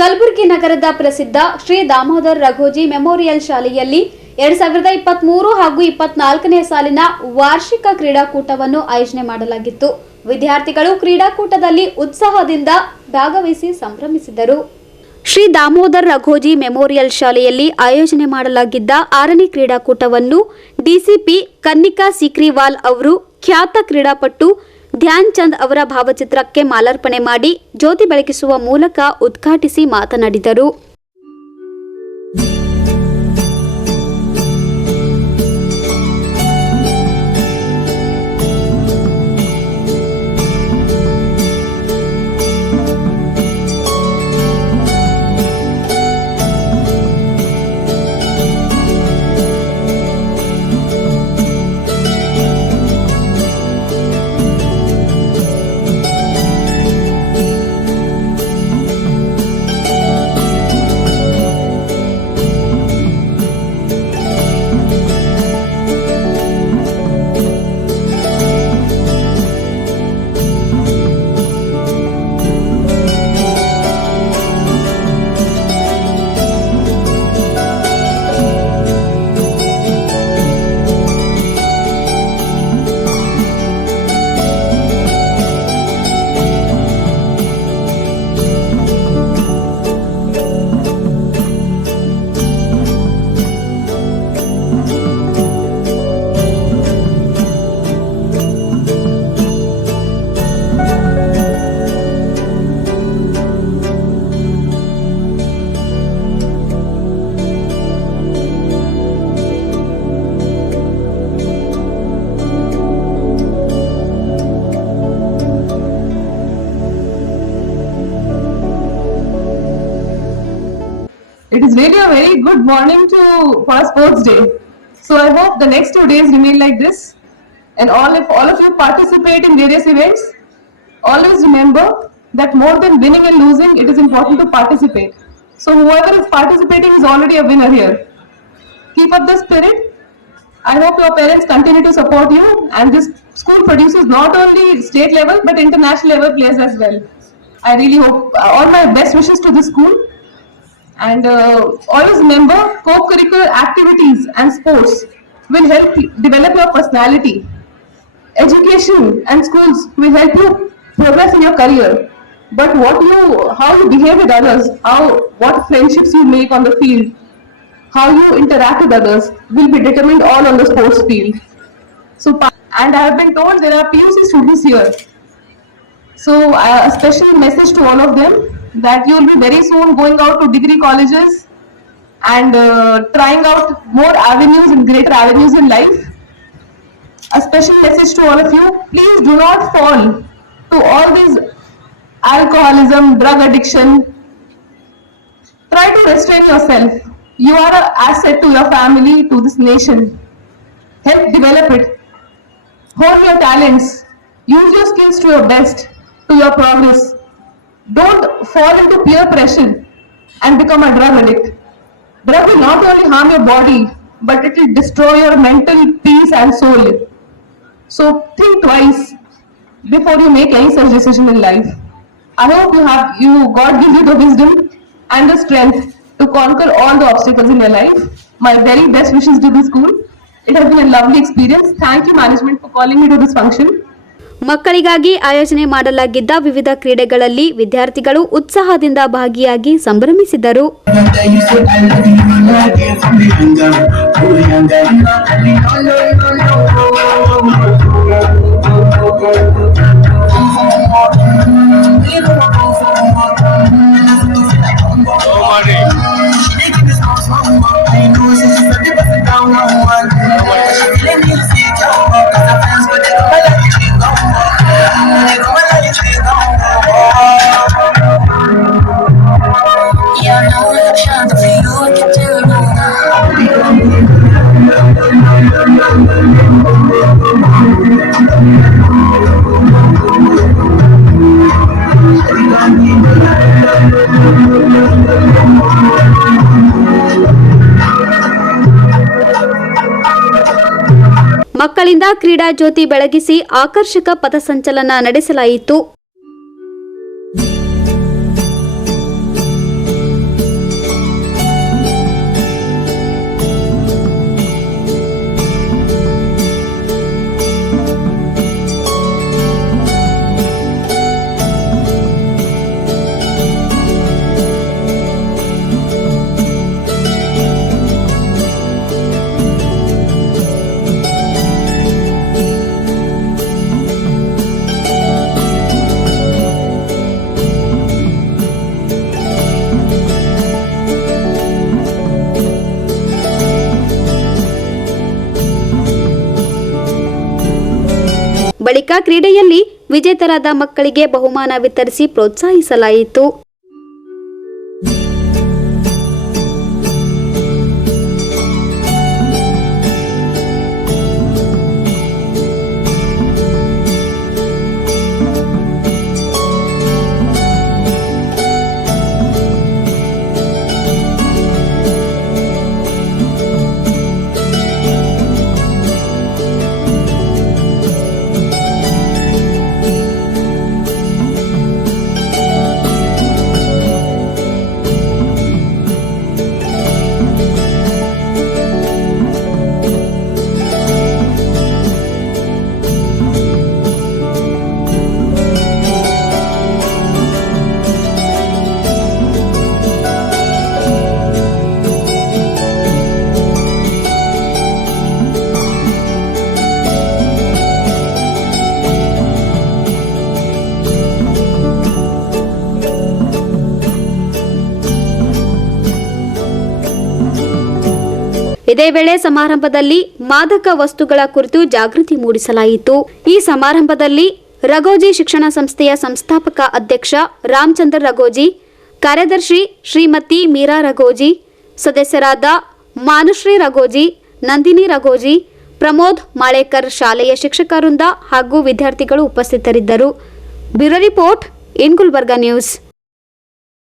ಕಲಬುರಗಿ ನಗರದ ಪ್ರಸಿದ್ಧ ಶ್ರೀ ದಾಮೋದರ ರಘೋಜಿ ಮೆಮೋರಿಯಲ್ ಶಾಲೆಯಲ್ಲಿ 2023 ಹಾಗೂ 24ನೇ ಸಾಲಿನ ವಾರ್ಷಿಕ ಕ್ರೀಡಾಕೂಟವನ್ನು ಆಯೋಜನೆ ಮಾಡಲಾಗಿತ್ತು. ವಿದ್ಯಾರ್ಥಿಗಳು ಕ್ರೀಡಾಕೂಟದಲ್ಲಿ ಉತ್ಸಾಹದಿಂದ ಭಾಗವಹಿಸಿ ಸಂಭ್ರಮಿಸಿದರು. ಶ್ರೀ ದಾಮೋದರ ರಘೋಜಿ ಮೆಮೋರಿಯಲ್ ಶಾಲೆಯಲ್ಲಿ ಆಯೋಜನೆ ಮಾಡಲಾಗಿದ್ದ 6ನೇ ಕ್ರೀಡಾಕೂಟವನ್ನು ಡಿಸಿಪಿ ಕನ್ನಿಕಾ ಸಿಕ್ರಿವಾಲ್ ಅವರು ಖ್ಯಾತ ಕ್ರೀಡಾಪಟು ಧ್ಯಾನ್ ಚಂದ್ ಅವರ ಭಾವಚಿತ್ರಕ್ಕೆ ಮಾಲಾರ್ಪಣೆ ಮಾಡಿ ಜ್ಯೋತಿ ಬೆಳಗಿಸುವ ಮೂಲಕ ಉದ್ಘಾಟಿಸಿ ಮಾತನಾಡಿದರು. It is really a very good morning for a sports day. So I hope the next 2 days remain like this. And if all of you participate in various events, always remember that more than winning and losing, it is important to participate. So whoever is participating is already a winner here. Keep up the spirit. I hope your parents continue to support you, and this school produces not only state level but international level players as well. I really hope all my best wishes to the school. And always remember, co-curricular activities and sports will help you develop your personality. Education and schools will help you progress in your career. But how you behave with others, what friendships you make on the field, how you interact with others will be determined all on the sports field. And I have been told there are PUC students here. So a special message to all of them that you will be very soon going out to degree colleges and trying out more avenues and greater avenues in life. A special message to all of you, please do not fall to all this alcoholism, drug addiction. Try to restrain yourself. You are an asset to your family, to this nation. Help develop it. Hone your talents. Use your skills to your best, to your progress. Don't fall into peer pressure and become a drug addict. Drug will not only harm your body, but it will destroy your mental peace and soul. So think twice before you make any such decision in life. I hope God gives you the wisdom and the strength to conquer all the obstacles in your life. My very best wishes to the school. It has been a lovely experience. Thank you management for calling me to this function. ಮಕ್ಕಳಿಗಾಗಿ ಆಯೋಜನೆ ಮಾಡಲಾಗಿದ್ದ ವಿವಿಧ ಕ್ರೀಡೆಗಳಲ್ಲಿ ವಿದ್ಯಾರ್ಥಿಗಳು ಉತ್ಸಾಹದಿಂದ ಭಾಗಿಯಾಗಿ ಸಂಭ್ರಮಿಸಿದರು. ಮಕ್ಕಳಿಂದ ಕ್ರೀಡಾ ಜ್ಯೋತಿ ಬೆಳಗಿಸಿ ಆಕರ್ಷಕ ಪಥಸಂಚಲನ ನಡೆಸಲಾಯಿತು. ಬಳಿಕ ಕ್ರೀಡೆಯಲ್ಲಿ ವಿಜೇತರಾದ ಮಕ್ಕಳಿಗೆ ಬಹುಮಾನ ವಿತರಿಸಿ ಪ್ರೋತ್ಸಾಹಿಸಲಾಯಿತು. ಇದೇ ವೇಳೆ ಸಮಾರಂಭದಲ್ಲಿ ಮಾದಕ ವಸ್ತುಗಳ ಕುರಿತು ಜಾಗೃತಿ ಮೂಡಿಸಲಾಯಿತು. ಈ ಸಮಾರಂಭದಲ್ಲಿ ರಘೋಜಿ ಶಿಕ್ಷಣ ಸಂಸ್ಥೆಯ ಸಂಸ್ಥಾಪಕ ಅಧ್ಯಕ್ಷ ರಾಮಚಂದ್ರ ರಘೋಜಿ, ಕಾರ್ಯದರ್ಶಿ ಶ್ರೀಮತಿ ಮೀರಾ ರಘೋಜಿ, ಸದಸ್ಯರಾದ ಮಾನುಶ್ರೀ ರಘೋಜಿ, ನಂದಿನಿ ರಘೋಜಿ, ಪ್ರಮೋದ್ ಮಾಳೇಕರ್, ಶಾಲೆಯ ಶಿಕ್ಷಕ ವೃಂದ ಹಾಗೂ ವಿದ್ಯಾರ್ಥಿಗಳು ಉಪಸ್ಥಿತರಿದ್ದರು. Bureau report in Gulbarga news.